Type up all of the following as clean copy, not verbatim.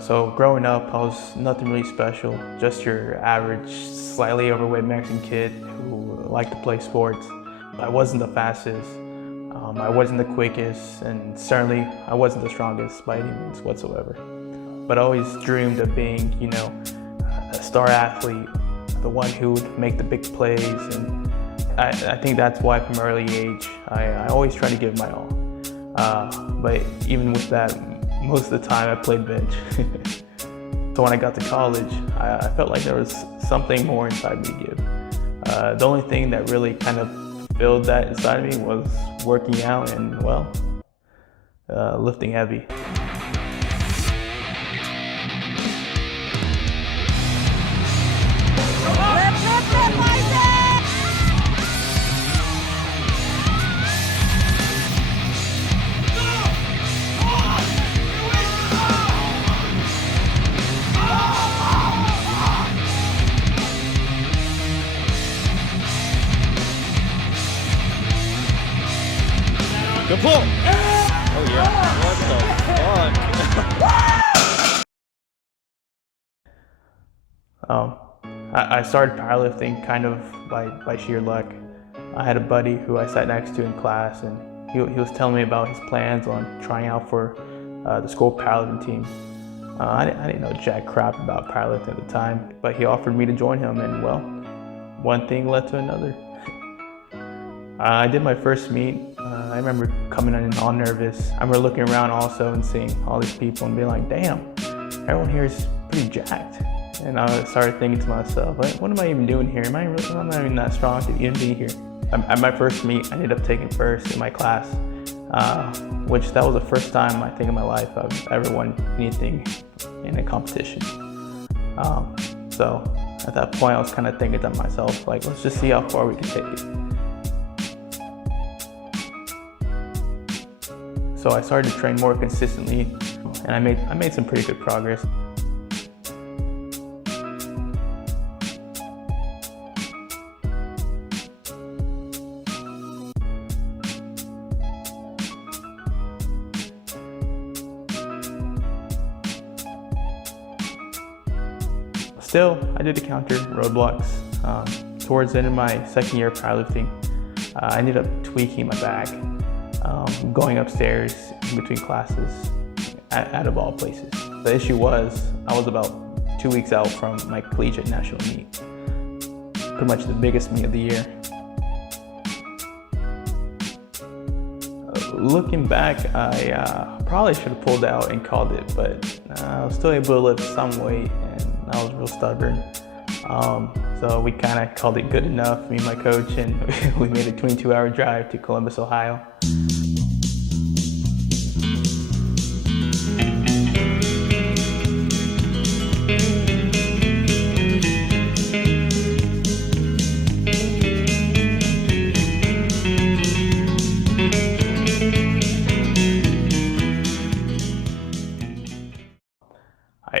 So growing up, I was nothing really special, just your average, slightly overweight Mexican kid who liked to play sports. I wasn't the fastest, I wasn't the quickest, and certainly I wasn't the strongest by any means whatsoever. But I always dreamed of being, you know, a star athlete, the one who would make the big plays, and I think that's why from an early age, I always try to give my all. But even with that, most of the time I played bench. So when I got to college, I felt like there was something more inside me to give. The only thing that really kind of filled that inside of me was working out and, well, lifting heavy. Good pull! Oh yeah, what the fuck? I started powerlifting kind of by sheer luck. I had a buddy who I sat next to in class, and he was telling me about his plans on trying out for the school powerlifting team. I didn't know jack crap about powerlifting at the time, but he offered me to join him, and well, one thing led to another. I did my first meet. I remember coming in all nervous. I remember looking around also and seeing all these people and being like, damn, everyone here is pretty jacked. And I started thinking to myself, like, what am I even doing here? I'm not even that strong to even be here. At my first meet, I ended up taking first in my class, which that was the first time I think in my life I've ever won anything in a competition. So at that point, I was kind of thinking to myself, like, let's just see how far we can take it. So I started to train more consistently, and I made some pretty good progress. Still, I did encounter roadblocks. Towards the end of my second year of powerlifting, I ended up tweaking my back. Going upstairs in between classes out of all places. The issue was I was about 2 weeks out from my collegiate national meet, pretty much the biggest meet of the year. Looking back, I probably should have pulled out and called it, but I was still able to lift some weight, and I was real stubborn. So we kind of called it good enough, me and my coach, and we made a 22-hour drive to Columbus, Ohio.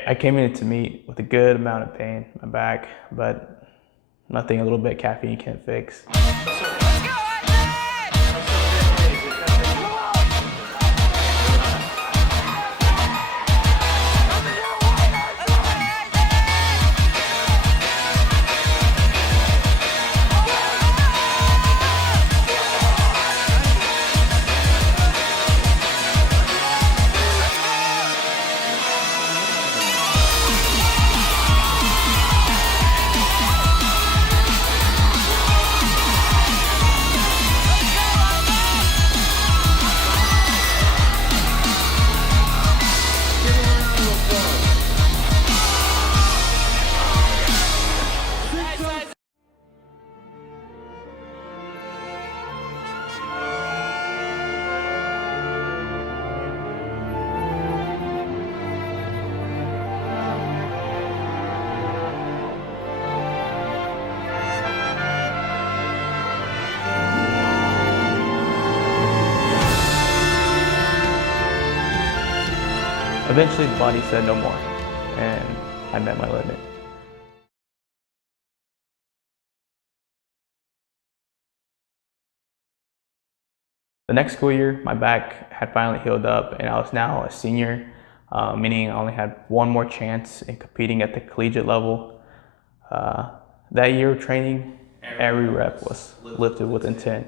I came in to meet with a good amount of pain in my back, but nothing a little bit of caffeine can't fix. Eventually the body said no more, and I met my limit. The next school year, my back had finally healed up, and I was now a senior, meaning I only had one more chance in competing at the collegiate level. That year of training, every rep was lifted with intent.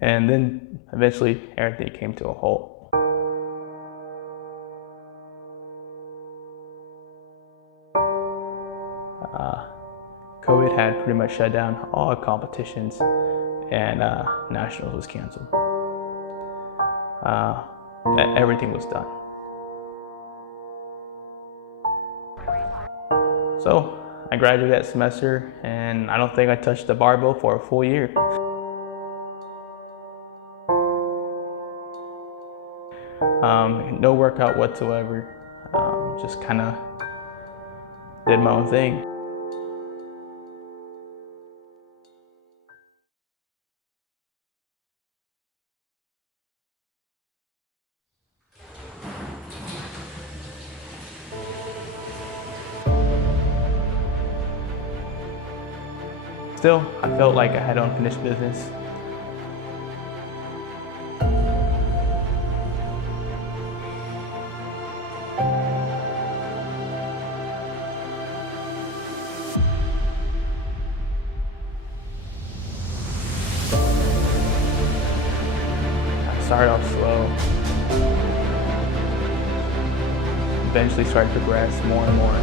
And then eventually everything came to a halt. COVID had pretty much shut down all competitions, and nationals was canceled. Everything was done. So I graduated that semester, and I don't think I touched the barbell for a full year. No workout whatsoever, just kind of did my own thing. Still, I felt like I had unfinished business. Started off slow, eventually started to progress more and more.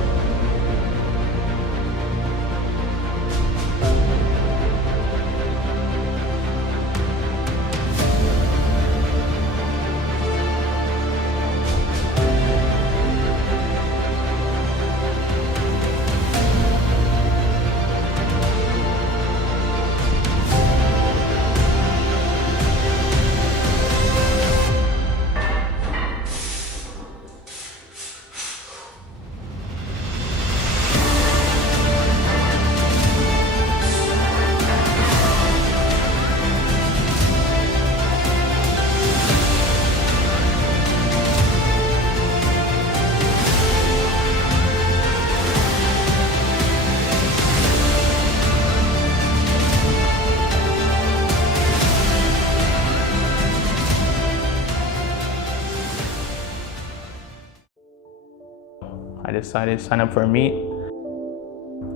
I decided to sign up for a meet.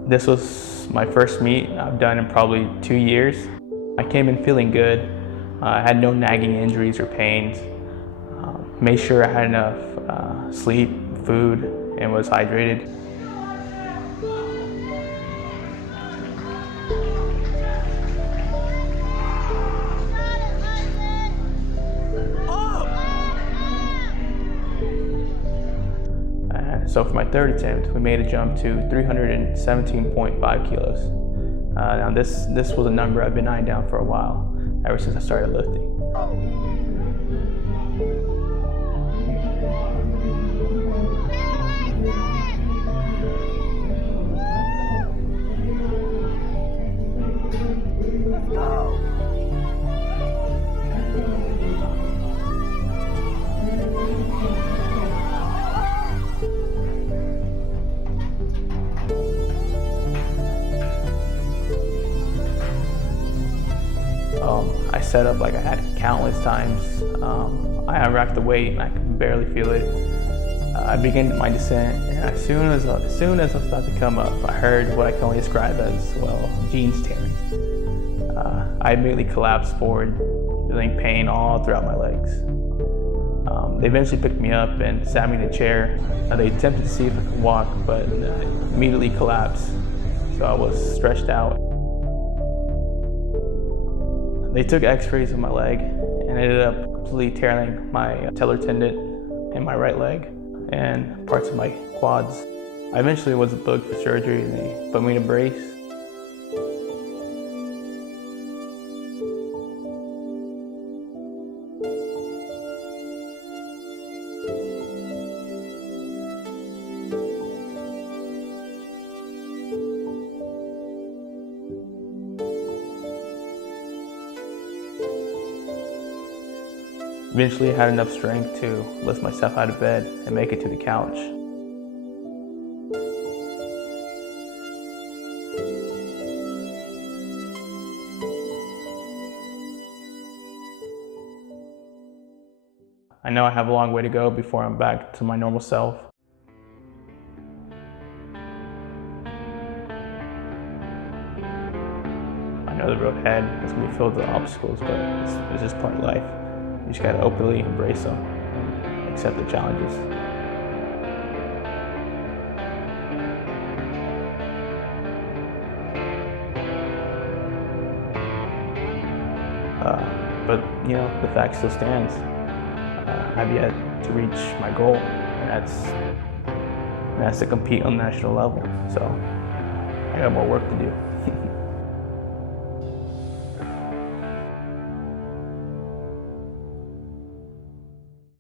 This was my first meet I've done in probably 2 years. I came in feeling good. I had no nagging injuries or pains. Made sure I had enough sleep, food, and was hydrated. So for my third attempt, we made a jump to 317.5 kilos. Now this was a number I've been eyeing down for a while, ever since I started lifting. I set up like I had countless times. I racked the weight and I could barely feel it. I began my descent, and as soon as I was about to come up, I heard what I can only describe as, well, jeans tearing. I immediately collapsed forward, feeling pain all throughout my legs. They eventually picked me up and sat me in a chair. They attempted to see if I could walk, but immediately collapsed, so I was stretched out. They took x-rays of my leg and ended up completely tearing my patellar tendon in my right leg and parts of my quads. I eventually was booked for surgery, and they put me in a brace. Eventually, I had enough strength to lift myself out of bed and make it to the couch. I know I have a long way to go before I'm back to my normal self. I know the road ahead is going to be filled with obstacles, but it's just part of life. You just gotta openly embrace them and accept the challenges. But you know, the fact still stands. I've yet to reach my goal, and that's to compete on the national level. So I got more work to do.